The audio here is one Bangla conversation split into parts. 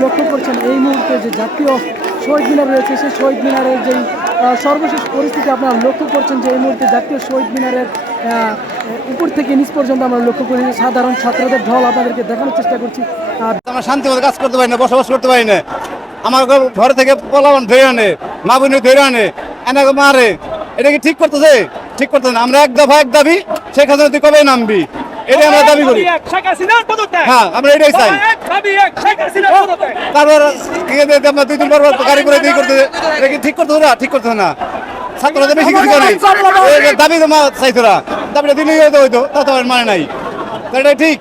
দিকে যে জাতীয় শহীদ মিনার রয়েছে, সেই শহীদ মিনারের যেই সর্বশেষ পরিস্থিতি আপনারা লক্ষ্য করছেন যে এই মুহূর্তে জাতীয় শহীদ মিনারের উপর থেকে নিচ পর্যন্ত আমরা লক্ষ্য করি সাধারণ ছাত্রদের ঢল আপনাদেরকে দেখানোর চেষ্টা করছি। আমরা শান্তি মতো কাজ করতে পারি না, বসবাস করতে পারি না। আমার ঘর থেকে পলাবন ধরে আনে, মা বোন ধরে আনে, এনাকে মারে। এটা কি ঠিক করতেছে? ঠিক করতেছে আমরা এক দফা এক দাবি হাসিনা তুই কবে নামবি? এটাই আমরা দাবি করি। হ্যাঁ আমরা এটাই চাই। তারপর আমরা দুই দিন পর গাড়ি করে দিয়ে করতে এটা ঠিক করতেছে না? ঠিক করতেছে না। ছাত্ররা বেশি কিছু করে। দাবি তো মা দাবিটা দিলেই হয়তো হয়তো তা তো মানে নাই। এটা ঠিক?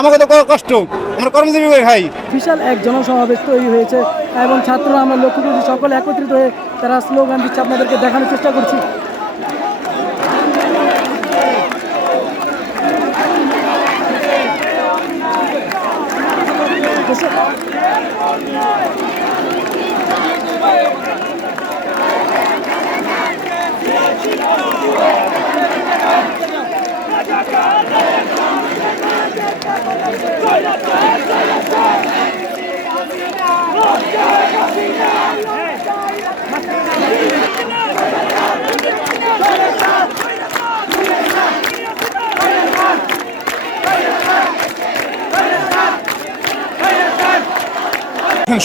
আমাকে তো কষ্ট। আমরা কর্মজীবী করে খাই। বিশাল এক জনসমাবেশ তৈরি হয়েছে এবং ছাত্ররা আমরা লক্ষ্য করছি সকলে একত্রিত হয়ে তারা স্লোগান দিচ্ছে। আপনাদেরকে দেখানোর চেষ্টা করছি। করতেছে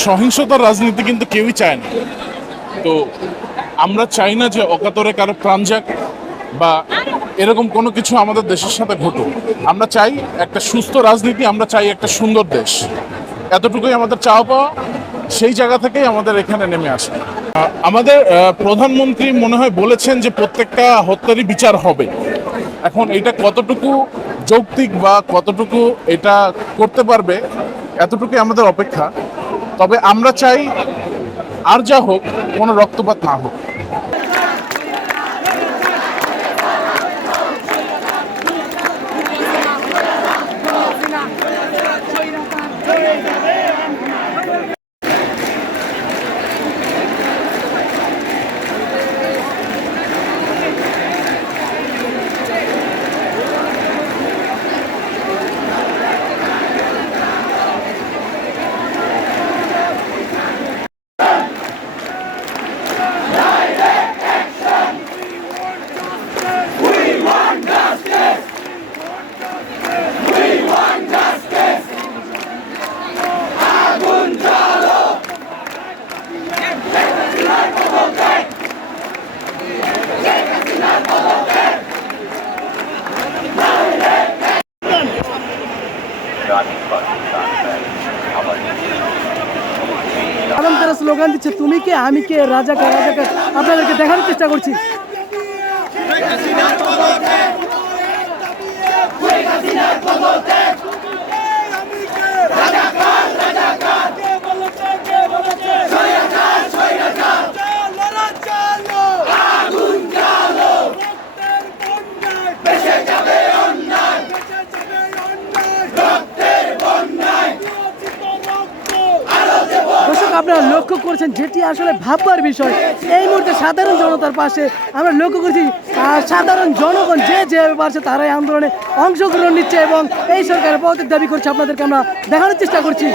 সহিংসতার রাজনীতি কিন্তু কেউই চায় না। তো আমরা চাই না যে অকাতরে কারও প্রাণ যাক বা এরকম কোনো কিছু আমাদের দেশের সাথে ঘটুক। আমরা চাই একটা সুস্থ রাজনীতি, আমরা চাই একটা সুন্দর দেশ। এতটুকুই আমাদের চাওয়া পাওয়া, সেই জায়গা থেকেই আমাদের এখানে নেমে আসে। আমাদের প্রধানমন্ত্রী মনে হয় বলেছেন যে প্রত্যেকটা হত্যারই বিচার হবে। এখন এটা কতটুকু যৌক্তিক বা কতটুকু এটা করতে পারবে, এতটুকুই আমাদের অপেক্ষা। তবে আমরা চাই আর যা হোক কোনো রক্তপাত না হোক এবং তারা স্লোগান দিচ্ছে তুমি কে আমি কে রাজা কে রাজা কে আপনাদেরকে দেখানোর চেষ্টা করছি। আপনারা লক্ষ্য করছেন যেটি আসলে ভাববার বিষয়। এই মুহূর্তে সাধারণ জনতার পাশে আমরা লক্ষ্য করছি সাধারণ জনগণ যে যেভাবে পারছে তারাই আন্দোলনে অংশগ্রহণ নিচ্ছে এবং এই সরকারের পদত্যাগ দাবি করছে। আপনাদেরকে আমরা দেখানোর চেষ্টা করছি।